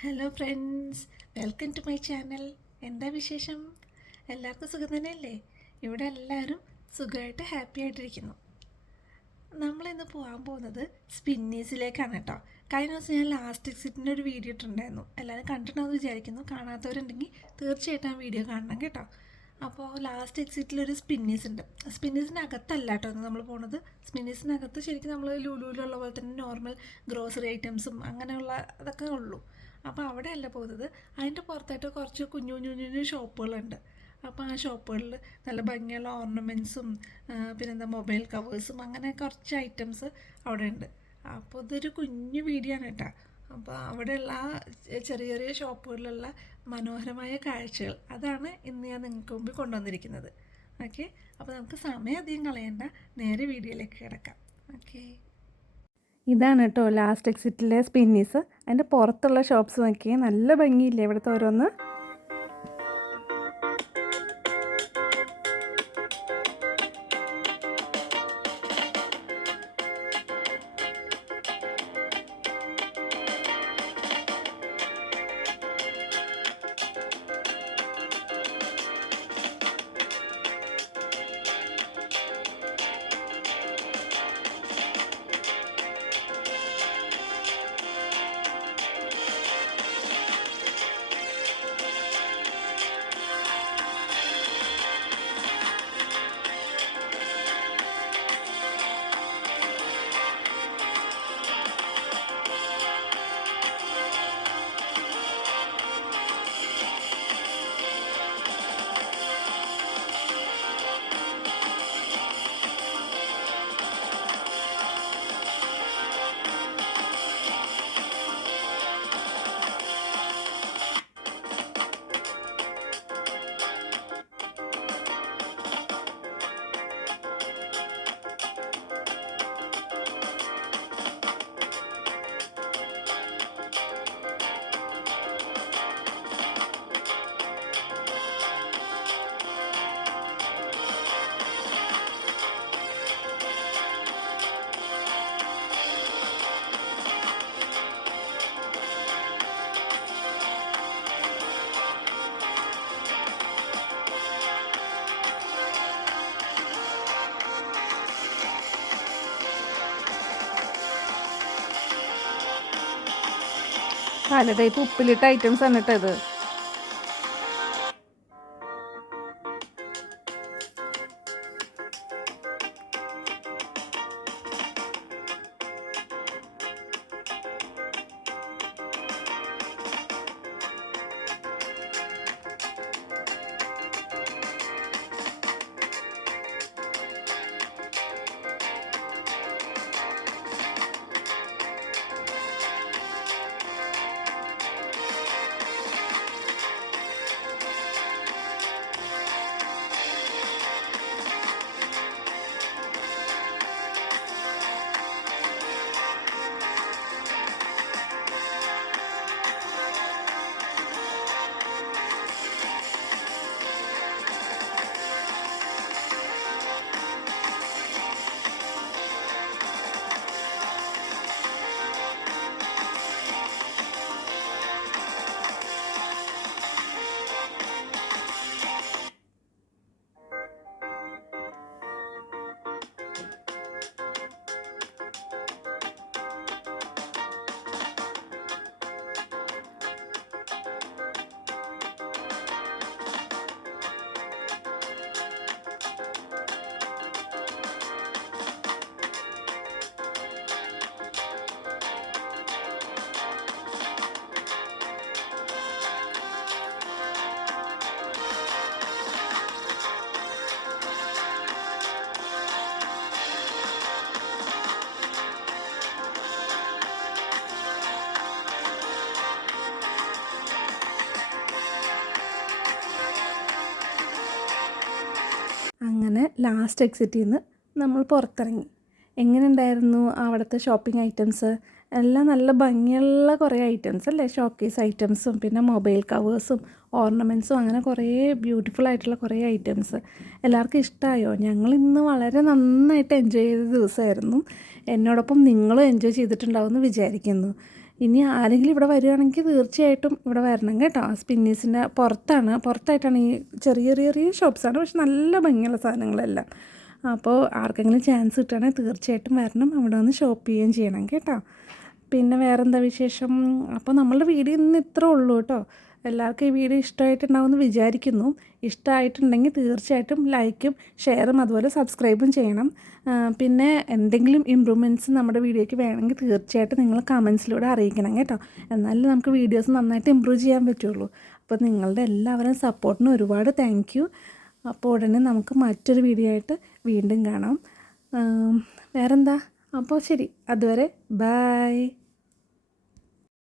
Hello friends, welcome to my channel. എന്താ വിശേഷം? എല്ലാവർക്കും സുഖം തന്നെയല്ലേ? ഇവിടെ എല്ലാവരും സുഖമായിട്ട് ഹാപ്പി ആയിട്ടിരിക്കുന്നു. നമ്മളിന്ന് പോകാൻ പോകുന്നത് സ്പിന്നീസിലേക്കാണ് കേട്ടോ. കഴിഞ്ഞ ദിവസം ഞാൻ ലാസ്റ്റ് എക്സിറ്റിൻ്റെ ഒരു വീഡിയോ ഇട്ടിട്ടുണ്ടായിരുന്നു. എല്ലാവരും കണ്ടിട്ടുണ്ടെന്ന് വിചാരിക്കുന്നു. കാണാത്തവരുണ്ടെങ്കിൽ തീർച്ചയായിട്ടും ആ വീഡിയോ കാണണം കേട്ടോ. അപ്പോൾ ലാസ്റ്റ് എക്സിറ്റിലൊരു സ്പിന്നീസ് ഉണ്ട്. സ്പിന്നീസിൻ്റെ അകത്തല്ല കേട്ടോ നമ്മൾ പോണത്. സ്പിന്നീസിനകത്ത് ശരിക്കും നമ്മൾ ലുലുവിലുള്ള പോലെ തന്നെ നോർമൽ ഗ്രോസറി ഐറ്റംസും അങ്ങനെയുള്ള അതൊക്കെ ഉള്ളൂ. അപ്പോൾ അവിടെ അല്ല പോകുന്നത്. അതിൻ്റെ പുറത്തായിട്ട് കുറച്ച് കുഞ്ഞു കുഞ്ഞു കുഞ്ഞു ഷോപ്പുകളുണ്ട്. അപ്പോൾ ആ ഷോപ്പുകളിൽ നല്ല ഭംഗിയുള്ള ഓർണമെൻറ്റ്സും പിന്നെന്താ മൊബൈൽ കവേഴ്സും അങ്ങനെ കുറച്ച് ഐറ്റംസ് അവിടെ ഉണ്ട്. അപ്പോൾ ഇതൊരു കുഞ്ഞു വീഡിയോ ആണ് കേട്ടോ. അപ്പോൾ അവിടെയുള്ള ആ ചെറിയ ചെറിയ ഷോപ്പുകളിലുള്ള മനോഹരമായ കാഴ്ചകൾ അതാണ് ഇന്ന് ഞാൻ നിങ്ങൾക്ക് മുമ്പിൽ കൊണ്ടുവന്നിരിക്കുന്നത്. ഓക്കെ, അപ്പോൾ നമുക്ക് സമയം അധികം കളയണ്ട, നേരെ വീഡിയോയിലേക്ക് കിടക്കാം. ഓക്കെ, ഇതാണ് കേട്ടോ ലാസ്റ്റ് എക്സിറ്റിലെ സ്പിന്നീസ്. അതിൻ്റെ പുറത്തുള്ള ഷോപ്സ് നോക്കിയാൽ നല്ല ഭംഗിയില്ലേ ഇവിടുത്തെ ഓരോന്ന്. പല ടൈപ്പ് ഉപ്പിലിട്ട ഐറ്റംസ് ആണ് കേട്ടോ ഇത്. അങ്ങനെ ലാസ്റ്റ് എക്സിറ്റിൽ നിന്ന് നമ്മൾ പുറത്തിറങ്ങി. എങ്ങനെ ഉണ്ടായിരുന്നു അവിടുത്തെ ഷോപ്പിംഗ് ഐറ്റംസ്? എല്ലാം നല്ല ഭംഗിയുള്ള കുറേ ഐറ്റംസ് അല്ലേ, ഷോക്കേസ് ഐറ്റംസും പിന്നെ മൊബൈൽ കവേഴ്സും ഓർണമെൻറ്റ്സും അങ്ങനെ കുറേ ബ്യൂട്ടിഫുൾ ആയിട്ടുള്ള കുറേ ഐറ്റംസ്. എല്ലാവർക്കും ഇഷ്ടമായോ? ഞങ്ങൾ ഇന്ന് വളരെ നന്നായിട്ട് എൻജോയ് ചെയ്ത ദിവസമായിരുന്നു. എന്നോടൊപ്പം നിങ്ങളും എൻജോയ് ചെയ്തിട്ടുണ്ടാവുമെന്ന് വിചാരിക്കുന്നു. ഇനി ആരെങ്കിലും ഇവിടെ വരികയാണെങ്കിൽ തീർച്ചയായിട്ടും ഇവിടെ വരണം കേട്ടോ. സ്പിന്നീസിൻ്റെ പുറത്തായിട്ടാണ് ഈ ചെറിയ ചെറിയ ചെറിയ ഷോപ്സാണ്, പക്ഷെ നല്ല ഭംഗിയുള്ള സാധനങ്ങളെല്ലാം. അപ്പോൾ ആർക്കെങ്കിലും ചാൻസ് കിട്ടുകയാണെങ്കിൽ തീർച്ചയായിട്ടും വരണം, അവിടെ വന്ന് ഷോപ്പ് ചെയ്യുകയും ചെയ്യണം കേട്ടോ. പിന്നെ വേറെന്താ വിശേഷം? അപ്പോൾ നമ്മളുടെ വീഡിയോ ഇന്ന് ഇത്രേ ഉള്ളൂ കേട്ടോ. എല്ലാവർക്കും ഈ വീഡിയോ ഇഷ്ടമായിട്ടുണ്ടാവുമെന്ന് വിചാരിക്കുന്നു. ഇഷ്ടമായിട്ടുണ്ടെങ്കിൽ തീർച്ചയായിട്ടും ലൈക്കും ഷെയറും അതുപോലെ സബ്സ്ക്രൈബും ചെയ്യണം. പിന്നെ എന്തെങ്കിലും ഇമ്പ്രൂവ്മെൻറ്റ്സ് നമ്മുടെ വീഡിയോയ്ക്ക് വേണമെങ്കിൽ തീർച്ചയായിട്ടും നിങ്ങൾ കമൻസിലൂടെ അറിയിക്കണം കേട്ടോ. എന്നാലും നമുക്ക് വീഡിയോസ് നന്നായിട്ട് ഇമ്പ്രൂവ് ചെയ്യാൻ പറ്റുള്ളൂ. അപ്പോൾ നിങ്ങളുടെ എല്ലാവരും സപ്പോർട്ടിന് ഒരുപാട് താങ്ക് യു. അപ്പോൾ ഉടനെ നമുക്ക് മറ്റൊരു വീഡിയോ ആയിട്ട് വീണ്ടും കാണാം. വേറെന്താ? അപ്പോൾ ശരി, അതുവരെ ബായ്.